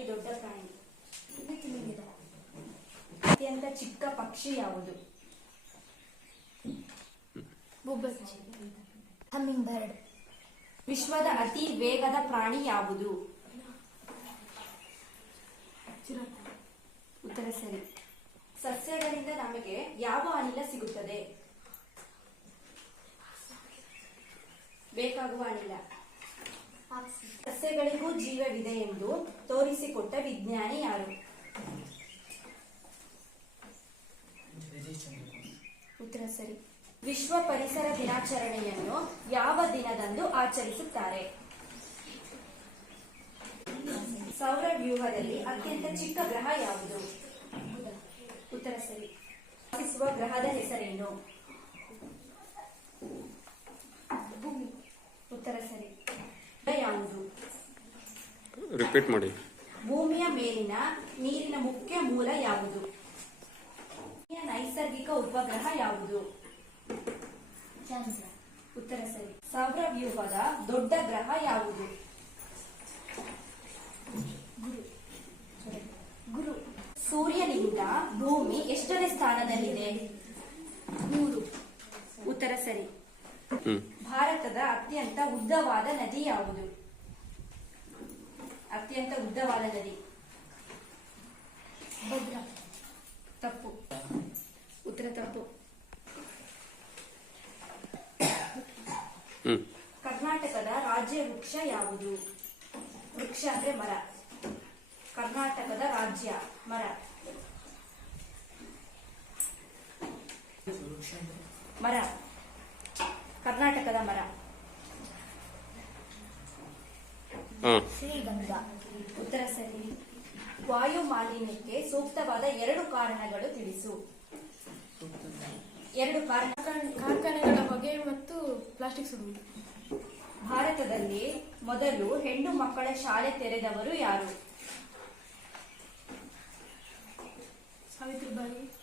ಅತಿ ದೊಡ್ಡ ಪ್ರಾಣಿ. ಅತ್ಯಂತ ಚಿಕ್ಕ ಪಕ್ಷಿ ಯಾವುದು? ಹಮ್ಮಿಂಗ್ ಬರ್ಡ್ ವಿಶ್ವದ ಅತಿ ವೇಗದ ಪ್ರಾಣಿ ಯಾವುದು? ಉತ್ತರ ಸರಿ. ಸಸ್ಯಗಳಿಂದ ನಮಗೆ ಯಾವ ಅನಿಲ ಸಿಗುತ್ತದೆ? ಬೇಕಾಗುವ ಅನಿಲ. ಸಸ್ಯಗಳಿಗೂ ಜೀವವಿದೆ ಎಂದು ತೋರಿಸಿಕೊಟ್ಟ ವಿಜ್ಞಾನಿ ಯಾರು? ಉತ್ತರ ಸರಿ. ವಿಶ್ವ ಪರಿಸರ ದಿನಾಚರಣೆಯನ್ನು ಯಾವ ದಿನದಂದು ಆಚರಿಸುತ್ತಾರೆ? ಸೌರ ವ್ಯೂಹದಲ್ಲಿ ಅತ್ಯಂತ ಚಿಕ್ಕ ಗ್ರಹ ಯಾವುದು? ಉತ್ತರ ಸರಿ. ಗ್ರಹದ ಹೆಸರೇನು ಭೂಮಿ ಉತ್ತರ ಸರಿ ಗ್ರಹ ಯಾವುದು ರಿಪೀಟ್ ಮಾಡಿ. ಭೂಮಿಯ ಮೇಲಿನ ನೀರಿನ ಮುಖ್ಯ ಮೂಲ ಯಾವುದು? ಭೂಮಿಯ ನೈಸರ್ಗಿಕ ಉಪಗ್ರಹ ಯಾವುದು? ಚಂದ್ರ. ಉತ್ತರ ಸರಿ. ಸೌರ ವ್ಯೂಹದ ದೊಡ್ಡ ಗ್ರಹ ಯಾವುದು? ಗುರು. ಸೂರ್ಯನಿಂದ ಭೂಮಿ ಎಷ್ಟನೇ ಸ್ಥಾನದಲ್ಲಿದೆ? ಮೂರು. ಉತ್ತರ ಸರಿ. ಭಾರತದ ಅತ್ಯಂತ ಉದ್ದವಾದ ನದಿ ಯಾವುದು? ಅತ್ಯಂತ ಉದ್ದವಾದ ನದಿ ತಪ್ಪು. ಉತ್ತರ ತಪ್ಪು. ಕರ್ನಾಟಕದ ರಾಜ್ಯ ವೃಕ್ಷ ಯಾವುದು? ವೃಕ್ಷ ಅಂದ್ರೆ ಮರ. ಕರ್ನಾಟಕದ ರಾಜ್ಯ ಮರ. ಮರ. ಕರ್ನಾಟಕದ ಮರ. ಶ್ರೀಗಂಧ. ಉತ್ತರ ಸರಿ. ವಾಯು ಮಾಲಿನ್ಯಕ್ಕೆ ಸೂಕ್ತವಾದ ಎರಡು ಕಾರಣಗಳು ತಿಳಿಸು. ಎರಡು ಕಾರಣ. ಕಾರ್ಖಾನೆಗಳ ಹೊಗೆ ಮತ್ತು ಪ್ಲಾಸ್ಟಿಕ್ ಸುಡುವುದು. ಭಾರತದಲ್ಲಿ ಮೊದಲು ಹೆಣ್ಣು ಮಕ್ಕಳ ಶಾಲೆ ತೆರೆದವರು ಯಾರು? ಸಾವಿತ್ರಿಬಾಯಿ.